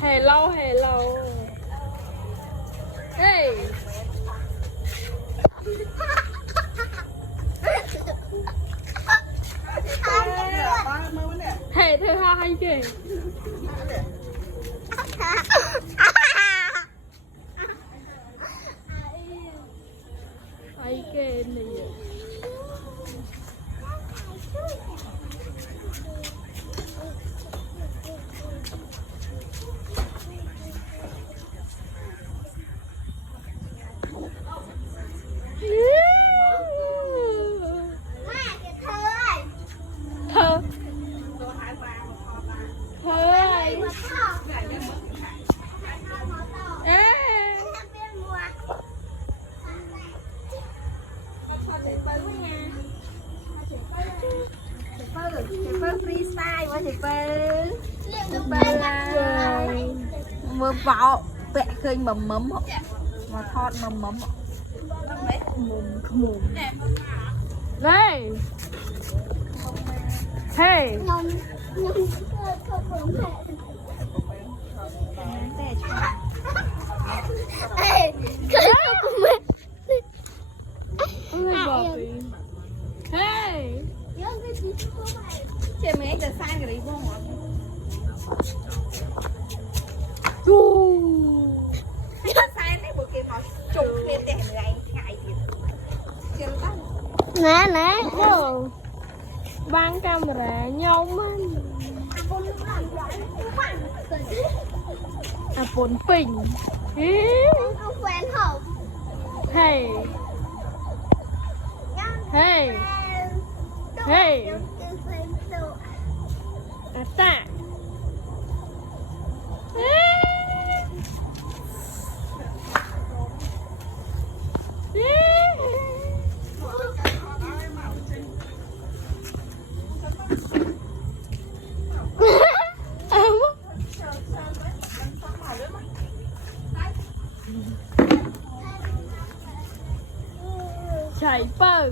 hello hey hey thứ hai kìa ai kìa này mưa bão vẽ khơi mầm mấm mà thọt mầm mấm đây hey hey chị mấy giờ sai cái đấy không sai này bộ kia nó trục lên để ngày ngày gì nè băng camera nhau man phun phình không quen không hey hey hey ta chạy bờ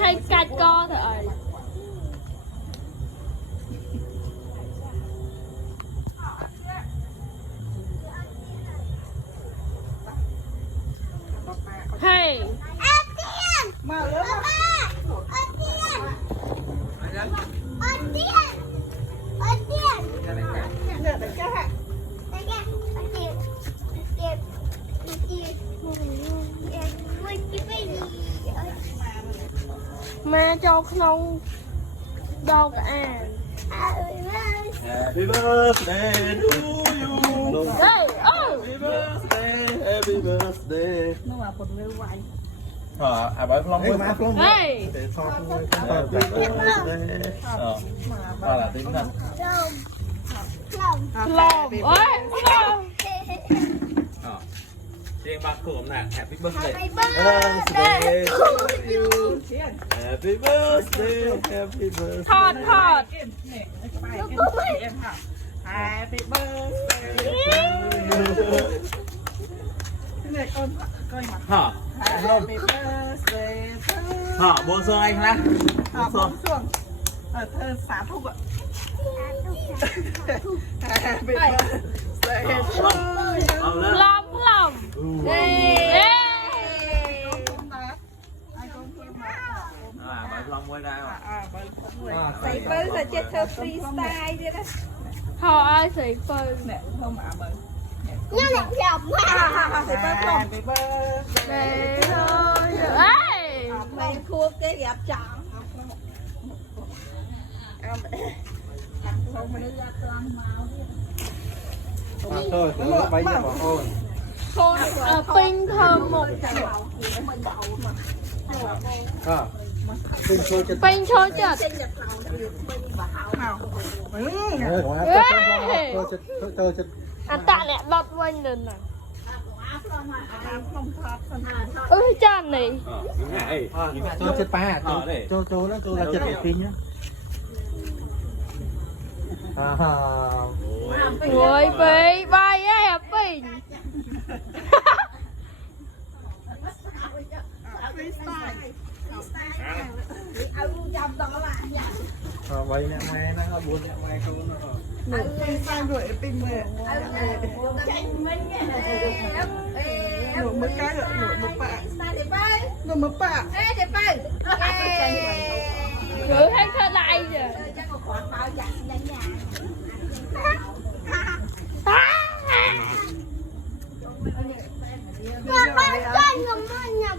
hay cạch co thôi hey mẹ cho không đâu cả Happy birthday to you. Happy birthday. nó là phần người ngoài Bởi Long mới mà Long hey để cho Happy birthday. Là tính nào. lòng ơi Riêng bác của nè, Happy birthday. Happy birthday to you. Happy birthday, happy birthday. thọt happy birthday này con coi mặt Hả? happy birthday Hả? Buông xuông anh nè. buông xuông ở thơ xả thúc ạ happy birthday lòng Bởi Long quay ra mà. Sấy bơ là chết thơ freestyle vậy đó. họ ai sấy phơi Nè, không ạ bơ. Nó đẹp chồng Sấy bơ không? Happy birthday. ê Mày thua cái gặp chọn. Thôi, nó bay ra bỏ thôi. pin thơm một pin cho chật anh ta nè lọt quanh đừng nè chân này Cho chết ba, cho nó là chết một phim nhá. Ôi bị bay ấy à pin chồng đó là vậy nè mày nó buồn nè mày không nó nụ pin sang rồi pin mẹ nụ mới cái rồi nụ mới bạ nụ mới bạ Gửi hay khơi lại rồi.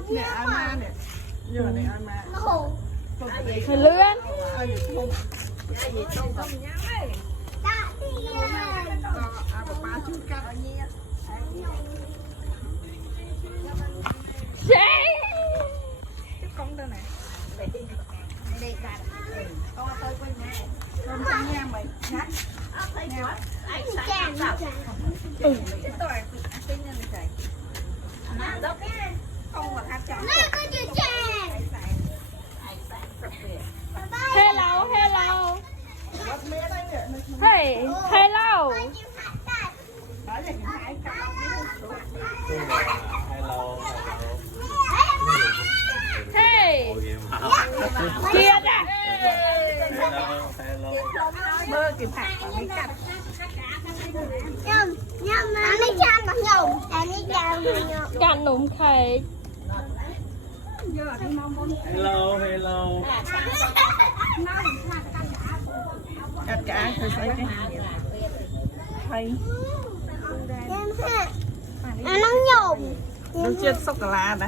nè ai ma nè giờ này ai ma Thầy Lươn. con đâu nè đây cả con tôi quên nè con sang nha mày nhá cái tôi bị tin nhân này đó cái con mà hát chọn Hello, hello. Hey, hello. Hey. Kia nè. mơ kịp hạt và mấy cặp Canh nụm khề. Hello, hello. cắt cả thôi xoay cái thấy nó chưa sốc cà la nè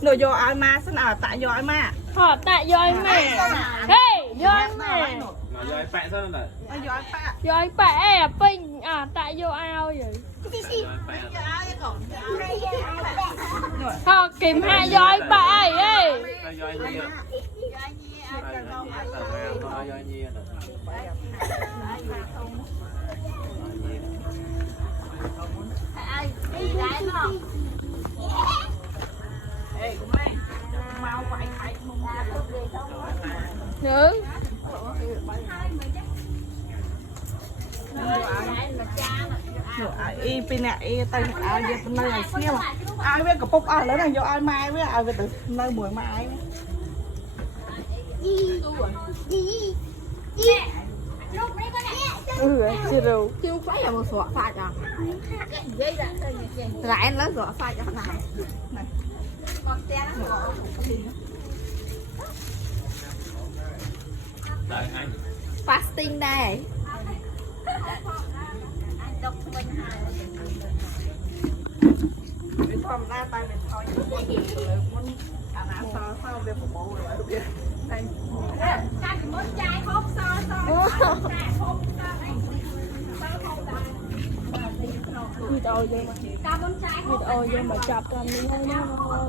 nồi vô ai ma xin ở tại vô ai ma Họ tại doi mẹ. Hey, doi mẹ. Mà giờ anh bạn sao vậy? vô ai pa Doi bẹ pin à tại vô ao vậy. Họ kìm hai doi bẹ ê. Nữa. y pin nè y tay ai về nơi này xíu mà ai biết cặp bốc ai lấy này vô ai mai với ai về từ nơi mùi mai ai Chưa đủ. chứ không phải là một sọ pha cho lại anh lấy sọ pha cho nào con té nó Đợi anh. fasting đây bị thòm ra tay mình thôi muốn cả ná sao về một bộ rồi biết đây Video vô mà chập làm đi thôi nó.